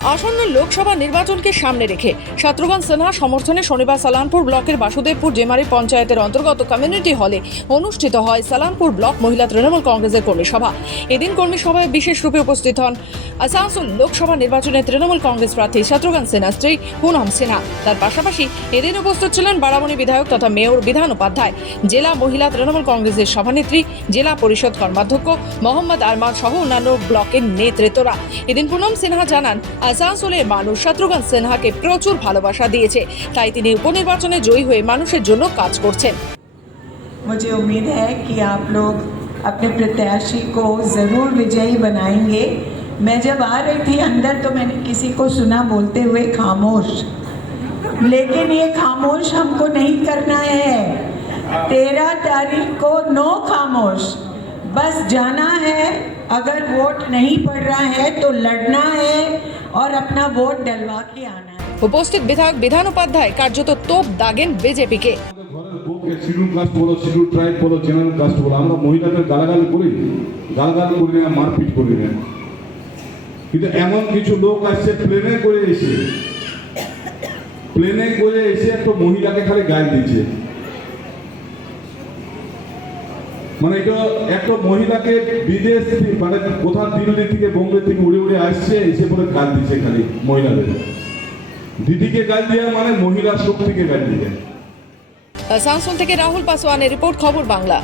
আসন্ন লোকসভা নির্বাচনকে সামনে রেখে শত্রুঘ্ন সিনহা সমর্থনে শনিবার সালানপুর ব্লকের বাসুদেবপুর জেমারি পঞ্চায়েতের অন্তর্গত কমিউনিটি হলে অনুষ্ঠিত হয় সালানপুর ব্লক মহিলা তৃণমূল কংগ্রেসের কর্মী সভা। এদিন কর্মী সভায় বিশেষ রূপে উপস্থিত হন আসানসোল লোকসভা নির্বাচনে তৃণমূল কংগ্রেস প্রার্থী শত্রুঘ্ন সিনহার স্ত্রী পুনম সিনহা। তার পাশাপাশি এদিন উপস্থিত ছিলেন বারাবণী বিধায়ক তথা মেয়র বিধান উপাধ্যায়, জেলা মহিলা তৃণমূল কংগ্রেসের সভানেত্রী, জেলা পরিষদ কর্মাধ্যক্ষ মোহাম্মদ আরমান সহ অন্যান্য ব্লকের নেতৃত্বরা। এদিন পুনম সিনহা জানান, আসানসোলের মানুষ শত্রুঘ্ন সিনহাকে প্রচুর ভালোবাসা দিয়েছে, তাই তিনি উপনির্বাচনে জয়ী হয়ে মানুষের জন্য কাজ করছেন। मुझे उम्मीद है कि आप लोग अपने प्रत्याशी को ज़रूर विजयी बनाएंगे। मैं जब आ रही थी अंदर तो मैंने किसी को सुना बोलते हुए खामोश, लेकिन ये खामोश हमको नहीं करना है। 13 तारीख को नो खामोश, बस जाना है। अगर वोट नहीं पड़ रहा है तो लड़ना है और अपना वोट डलवा के आना है। উপস্থিত বিধায়ক বিধান উপাধ্যায় কার্যত তোপ দাগেন বিজেপিকে। ঘরের বউকে শিডিউল কাস্ট বলো, শিডিউল ট্রাইব বলো, জেনারেল কাস্ট বলো, আমরা মহিলাদের গালাগাল করি না, মারপিট করি না। কিন্তু এমন কিছু লোক আসছে প্লেনে করে এসে একটা মহিলাকে খালি গায়ে দিচ্ছে। মানে এটা একটা মহিলাকে বিদেশ মানে কোথাও দিল্লি থেকে বোম্বে থেকে উড়ে আসছে, এসে পরে গাল দিচ্ছে খালি মহিলাদের। দিদিকে গাল দেওয়া মানে মহিলা শক্তিকে গাল দিয়ে। আসানসোল থেকে রাহুল পাসওয়ানের রিপোর্ট, খবর বাংলা।